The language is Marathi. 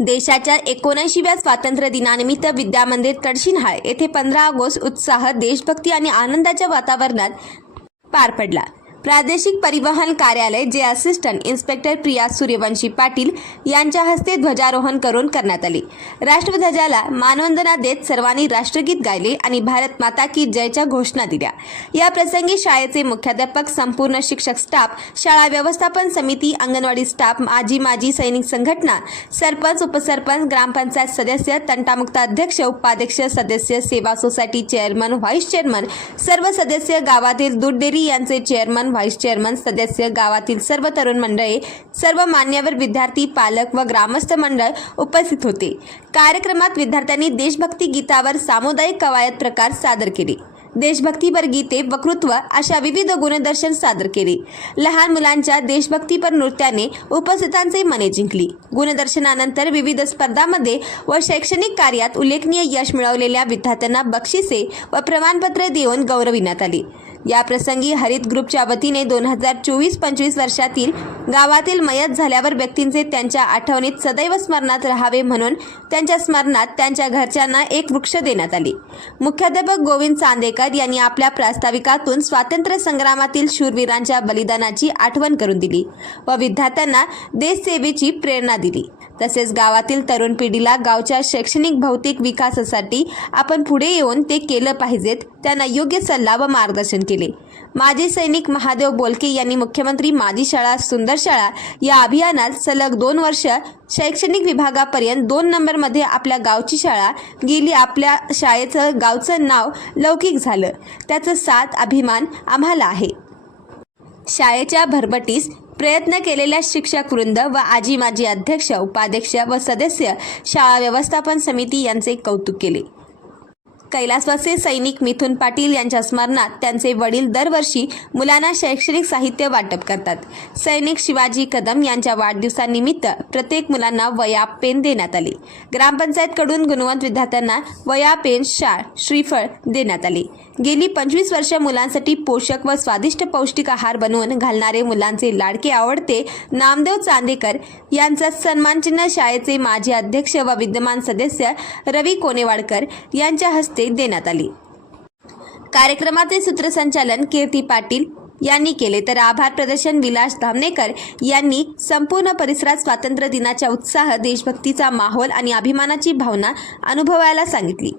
देशाच्या एकोणऐंशीव्या स्वातंत्र्य दिनानिमित्त विद्यामंदिर तडशिनहाळ येथे पंधरा ऑगस्ट उत्साह देशभक्ती आणि आनंदाच्या वातावरणात पार पडला. प्रादेशिक परिवहन कार्यालय जे असिस्टंट इन्स्पेक्टर प्रिया सूर्यवंशी पाटील यांच्या हस्ते ध्वजारोहण करून करण्यात आले. राष्ट्रध्वजाला मानवंदना देत सर्वांनी राष्ट्रगीत गायले आणि भारत माता की जयच्या घोषणा दिल्या. या प्रसंगी शाळेचे मुख्याध्यापक संपूर्ण शिक्षक स्टाफ शाळा व्यवस्थापन समिती अंगणवाडी स्टाफ माजी माजी सैनिक संघटना सरपंच उपसरपंच ग्रामपंचायत सदस्य तंटामुक्त अध्यक्ष उपाध्यक्ष सदस्य सेवा सोसायटी चेअरमन व्हाईस चेअरमन सर्व सदस्य गावातील दूध डेअरी यांचे चेअरमन व्हाईस चेअरमन सदस्य गावातील सर्व तरुण मंडळी सर्व मान्यवर विद्यार्थी पालक व ग्रामस्थ मंडळ उपस्थित होते. कार्यक्रमात विद्यार्थ्यांनी देशभक्ती गीतावर सामुदायिक कवायत प्रकार सादर केले. देशभक्तीपर गीते वक्तृत्व अशा विविध गुणदर्शन सादर केले. लहान मुलांच्या देशभक्तीपर नृत्याने उपस्थितांचे मने जिंकली. गुणदर्शनानंतर विविध स्पर्धामध्ये व शैक्षणिक कार्यात उल्लेखनीय यश मिळवलेल्या विद्यार्थ्यांना बक्षिसे व प्रमाणपत्र देऊन गौरविण्यात आले. या प्रसंगी हरित ग्रुपच्या वतीने दोन हजार चोवीस पंचवीस वर्षातील गावातील मयत झाल्यावर व्यक्तींचे त्यांच्या आठवणीत सदैव स्मरणात राहावे म्हणून त्यांच्या स्मरणात त्यांच्या घरच्यांना एक वृक्ष देण्यात आले. मुख्याध्यापक गोविंद चांदेकर यांनी आपल्या प्रास्ताविकातून स्वातंत्र्य संग्रामातील शूरवीरांच्या बलिदानाची आठवण करून दिली व विद्यार्थ्यांना देशसेवेची प्रेरणा दिली. तसेच गावातील तरुण पिढीला गावच्या शैक्षणिक भौतिक विकासासाठी आपण पुढे येऊन ते केलं पाहिजेत त्यांना योग्य सल्ला व मार्गदर्शन केले. माजी सैनिक महादेव बोलके यांनी मुख्यमंत्री माझी शाळा सुंदर शाळा या अभियानात सलग दोन वर्ष शैक्षणिक विभागापर्यंत दोन नंबरमध्ये आपल्या गावची शाळा गेली. आपल्या शाळेचं गावचं नाव लौकिक झालं. त्याचं साथ अभिमान आम्हाला आहे. शाळेच्या भरभटीस प्रयत्न केलेल्या शिक्षक वृंद व आजी माजी अध्यक्ष उपाध्यक्ष व सदस्य शाळा व्यवस्थापन समिती यांचे कौतुक केले. कैलासवासी सैनिक मिथुन पाटील यांच्या स्मरणात त्यांचे वडील दरवर्षी मुलांना शैक्षणिक साहित्य वाटप करतात. सैनिक शिवाजी कदम यांच्या वाढदिवसानिमित्त प्रत्येक मुलांना वया पेन देण्यात आली. ग्रामपंचायतकडून गुणवंत विद्यार्थ्यांना वया पेन शाळ श्रीफळ देण्यात आले. गेली पंचवीस वर्ष मुलांसाठी पोषक व स्वादिष्ट पौष्टिक आहार बनवून घालणारे मुलांचे लाडके आवडते नामदेव चांदेकर यांचा सन्मानचिन्ह शाळेचे माजी अध्यक्ष व विद्यमान सदस्य रवी कोनेवाडकर यांच्या हस्ते देण्यात आले. कार्यक्रमाचे सूत्रसंचालन कीर्ती पाटील यांनी केले. तर आभार प्रदर्शन विलास धामनेकर यांनी संपूर्ण परिसरात स्वातंत्र्य दिनाच्या उत्साह देशभक्तीचा माहोल आणि अभिमानाची भावना अनुभवायला सांगितली.